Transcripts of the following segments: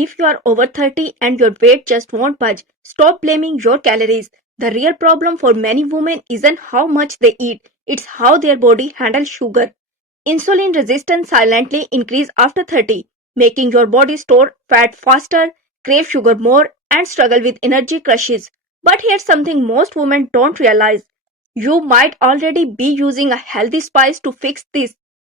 If you are over 30 and your weight just won't budge, stop blaming your calories. The real problem for many women isn't how much they eat, it's how their body handles sugar. Insulin resistance silently increases after 30, making your body store fat faster, crave sugar more, and struggle with energy crashes. But here's something most women don't realize. You might already be using a healthy spice to fix this,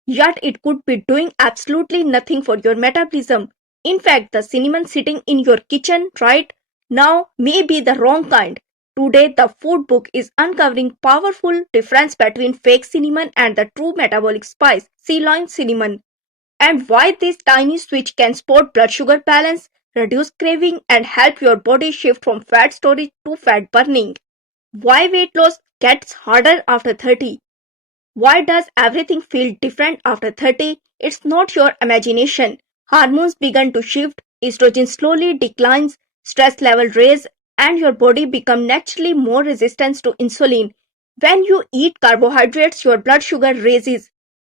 yet it could be doing absolutely nothing for your metabolism. In fact, the cinnamon sitting in your kitchen right now may be the wrong kind. Today, the food book is uncovering powerful difference between fake cinnamon and the true metabolic spice, Ceylon cinnamon, and why this tiny switch can support blood sugar balance, reduce craving, and help your body shift from fat storage to fat burning. Why weight loss gets harder after 30? Why does everything feel different after 30? It's not your imagination. Hormones begin to shift, estrogen slowly declines, stress level rise, and your body becomes naturally more resistant to insulin. When you eat carbohydrates, your blood sugar raises.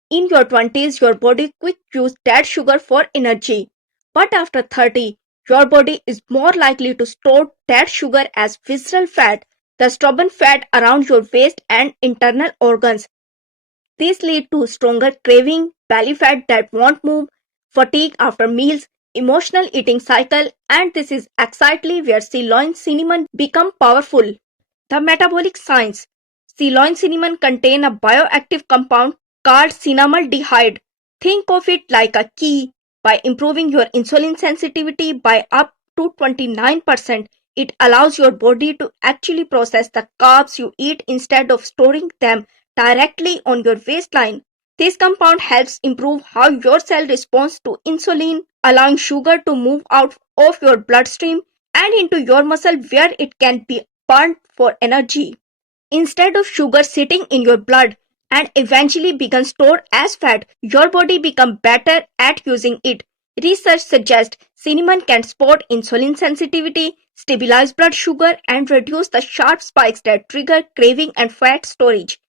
In your 20s, your body quick use that sugar for energy. But after 30, your body is more likely to store that sugar as visceral fat, the stubborn fat around your waist and internal organs. This leads to stronger craving, belly fat that won't move, fatigue after meals, emotional eating cycle, and this is exactly where Ceylon cinnamon become powerful. The metabolic science. Ceylon cinnamon contain a bioactive compound called cinnamaldehyde. Think of it like a key. By improving your insulin sensitivity by up to 29%, it allows your body to actually process the carbs you eat instead of storing them directly on your waistline. This compound helps improve how your cell responds to insulin, allowing sugar to move out of your bloodstream and into your muscle where it can be burned for energy. Instead of sugar sitting in your blood and eventually being stored as fat, your body becomes better at using it. Research suggests cinnamon can support insulin sensitivity, stabilize blood sugar, and reduce the sharp spikes that trigger craving and fat storage.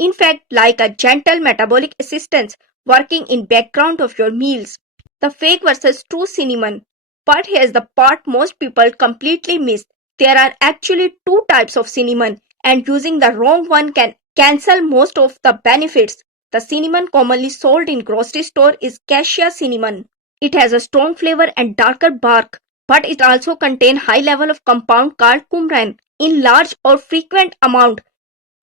In fact, like a gentle metabolic assistant working in background of your meals. The fake versus true cinnamon. But here's the part most people completely miss. There are actually two types of cinnamon, and using the wrong one can cancel most of the benefits. The cinnamon commonly sold in grocery store is Cassia cinnamon. It has a strong flavor and darker bark, but it also contains high level of compound called coumarin in large or frequent amount.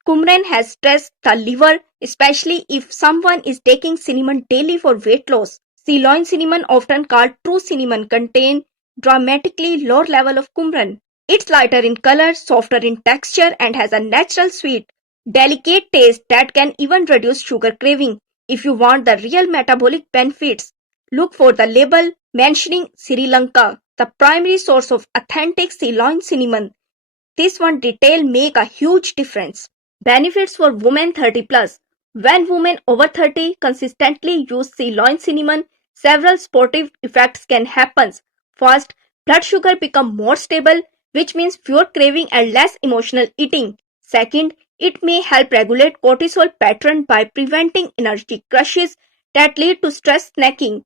Coumarin has stressed the liver, especially if someone is taking cinnamon daily for weight loss. Ceylon cinnamon, often called true cinnamon, contains dramatically lower level of coumarin. It's lighter in color, softer in texture, and has a natural sweet, delicate taste that can even reduce sugar craving. If you want the real metabolic benefits, look for the label mentioning Sri Lanka, the primary source of authentic Ceylon cinnamon. This one detail make a huge difference. Benefits for women 30 plus. When women over 30 consistently use Ceylon cinnamon, several supportive effects can happen. First, blood sugar become more stable, which means fewer craving and less emotional eating. Second, it may help regulate cortisol pattern by preventing energy crashes that lead to stress snacking.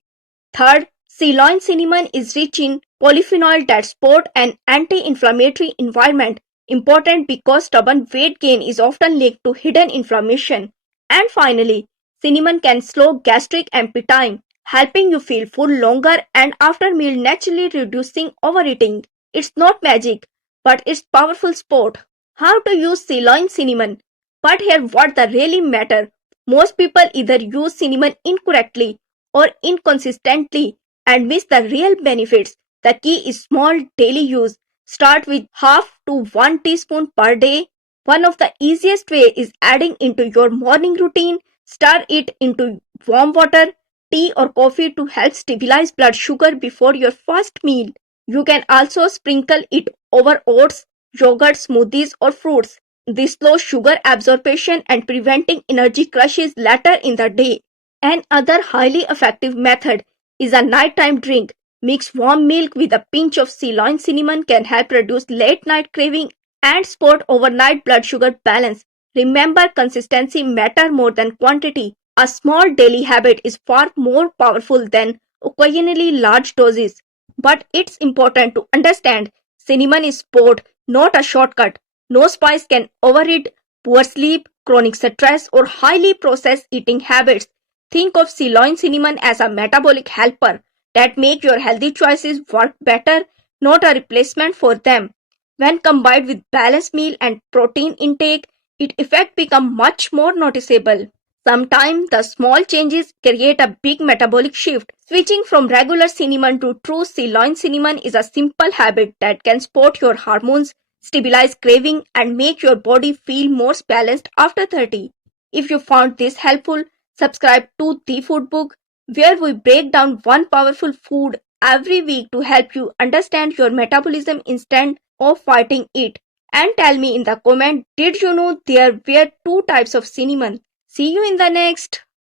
Third, Ceylon cinnamon is rich in polyphenol that support an anti-inflammatory environment, important because stubborn weight gain is often linked to hidden inflammation. And finally, cinnamon can slow gastric emptying, helping you feel full longer and after meal naturally reducing overeating. It's not magic, but it's powerful support. How to use Ceylon cinnamon? But here what the really matter. Most people either use cinnamon incorrectly or inconsistently and miss the real benefits. The key is small daily use. Start with half to 1 teaspoon per day. One of the easiest way is adding into your morning routine. Stir it into warm water, tea or coffee to help stabilize blood sugar before your first meal. You can also sprinkle it over oats, yogurt, smoothies or fruits. This slows sugar absorption and preventing energy crashes later in the day. Another highly effective method is a nighttime drink. Mix warm milk with a pinch of Ceylon cinnamon can help reduce late night craving and support overnight blood sugar balance. Remember, consistency matters more than quantity. A small daily habit is far more powerful than occasionally large doses. But it's important to understand cinnamon is sport, not a shortcut. No spice can overeat, poor sleep, chronic stress, or highly processed eating habits. Think of Ceylon cinnamon as a metabolic helper that make your healthy choices work better, not a replacement for them. When combined with balanced meal and protein intake, its effect become much more noticeable. Sometimes the small changes create a big metabolic shift. Switching from regular cinnamon to true Ceylon cinnamon is a simple habit that can support your hormones, stabilize craving, and make your body feel more balanced after 30. If you found this helpful, subscribe to The Food Book, where we break down one powerful food every week to help you understand your metabolism instead of fighting it. And tell me in the comment, did you know there were two types of cinnamon? See you in the next.